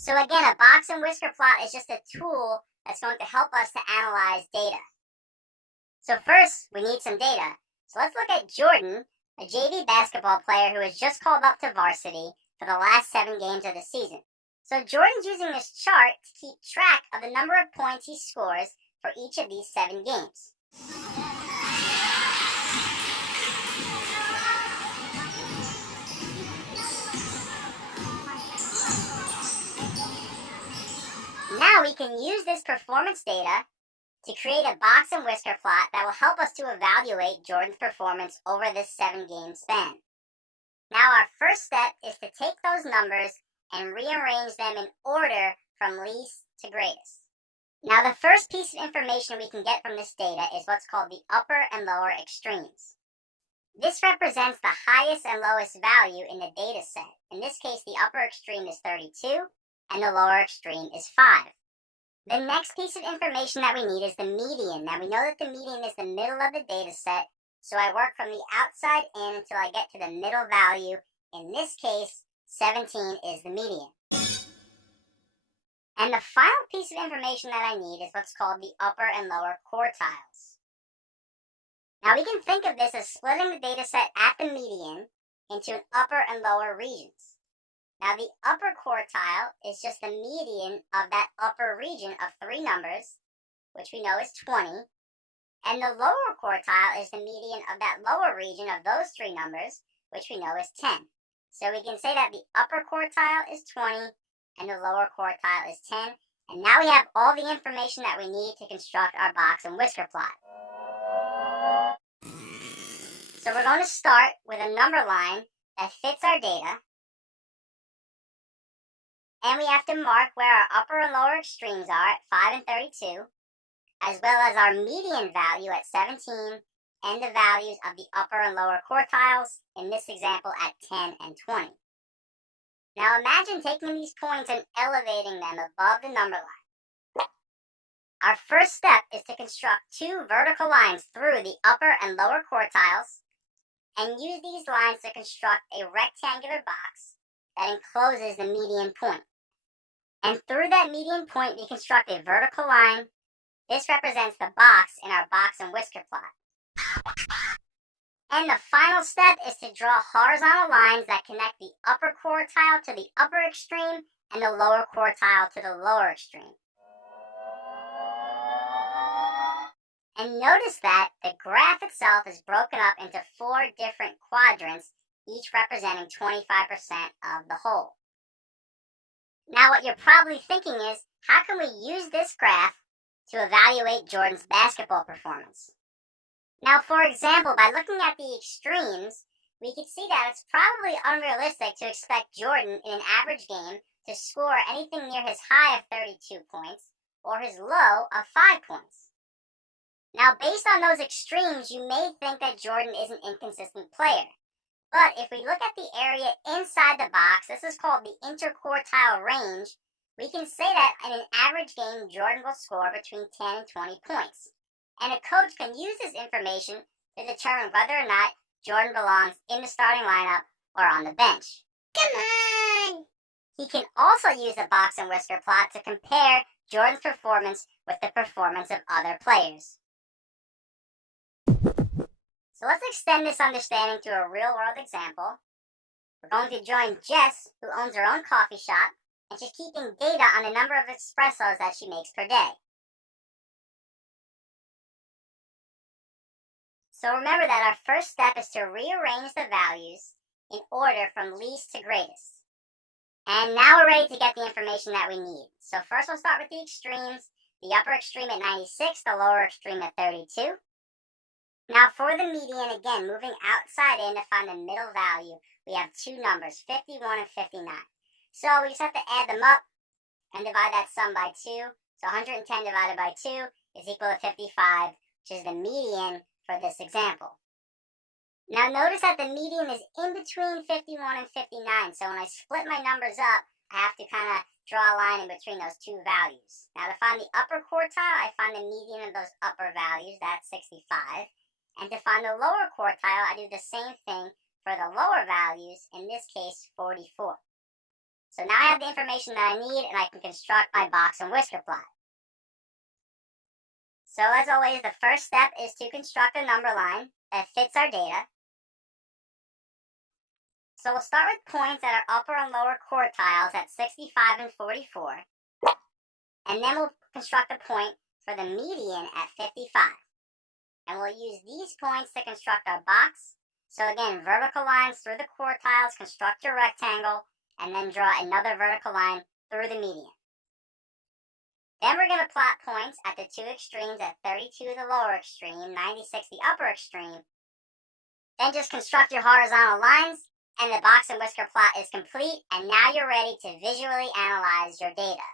So again, a box and whisker plot is just a tool that's going to help us to analyze data. So first, we need some data. So let's look at Jordan, a JV basketball player who was just called up to varsity for the last 7 games of the season. So Jordan's using this chart to keep track of the number of points he scores for each of these 7 games. Now we can use this performance data to create a box and whisker plot that will help us to evaluate Jordan's performance over this 7-game span. Now our first step is to take those numbers and rearrange them in order from least to greatest. Now the first piece of information we can get from this data is what's called the upper and lower extremes. This represents the highest and lowest value in the data set. In this case, the upper extreme is 32 and the lower extreme is 5. The next piece of information that we need is the median. Now we know that the median is the middle of the data set, so I work from the outside in until I get to the middle value. In this case, 17 is the median. And the final piece of information that I need is what's called the upper and lower quartiles. Now we can think of this as splitting the data set at the median into an upper and lower regions. Now the upper quartile is just the median of that upper region of 3 numbers, which we know is 20, and the lower quartile is the median of that lower region of those 3 numbers, which we know is 10. So we can say that the upper quartile is 20 and the lower quartile is 10, and now we have all the information that we need to construct our box and whisker plot. So we're going to start with a number line that fits our data. And we have to mark where our upper and lower extremes are at 5 and 32, as well as our median value at 17, and the values of the upper and lower quartiles, in this example at 10 and 20. Now imagine taking these points and elevating them above the number line. Our first step is to construct 2 vertical lines through the upper and lower quartiles, and use these lines to construct a rectangular box that encloses the median point. And through that median point, we construct a vertical line. This represents the box in our box and whisker plot. And the final step is to draw horizontal lines that connect the upper quartile to the upper extreme and the lower quartile to the lower extreme. And notice that the graph itself is broken up into 4 different quadrants, each representing 25% of the whole. Now what you're probably thinking is, how can we use this graph to evaluate Jordan's basketball performance? Now for example, by looking at the extremes, we can see that it's probably unrealistic to expect Jordan in an average game to score anything near his high of 32 points or his low of 5 points. Now based on those extremes, you may think that Jordan is an inconsistent player. But if we look at the area inside the box, this is called the interquartile range, we can say that in an average game, Jordan will score between 10 and 20 points. And a coach can use this information to determine whether or not Jordan belongs in the starting lineup or on the bench. Come on! He can also use the box and whisker plot to compare Jordan's performance with the performance of other players. So let's extend this understanding to a real-world example. We're going to join Jess, who owns her own coffee shop, and she's keeping data on the number of espressos that she makes per day. So remember that our first step is to rearrange the values in order from least to greatest. And now we're ready to get the information that we need. So first we'll start with the extremes, the upper extreme at 96, the lower extreme at 32. Now for the median, again, moving outside in to find the middle value, we have 2 numbers, 51 and 59. So we just have to add them up and divide that sum by 2. So 110 divided by 2 is equal to 55, which is the median for this example. Now notice that the median is in between 51 and 59. So when I split my numbers up, I have to kind of draw a line in between those 2 values. Now to find the upper quartile, I find the median of those upper values, that's 65. And to find the lower quartile, I do the same thing for the lower values, in this case 44. So now I have the information that I need, and I can construct my box and whisker plot. So as always, the first step is to construct a number line that fits our data. So we'll start with points that are upper and lower quartiles at 65 and 44. And then we'll construct a point for the median at 55. And we'll use these points to construct our box. So again, vertical lines through the quartiles, construct your rectangle, and then draw another vertical line through the median. Then we're going to plot points at the two extremes at 32 the lower extreme, 96 the upper extreme. Then just construct your horizontal lines, and the box and whisker plot is complete, and now you're ready to visually analyze your data.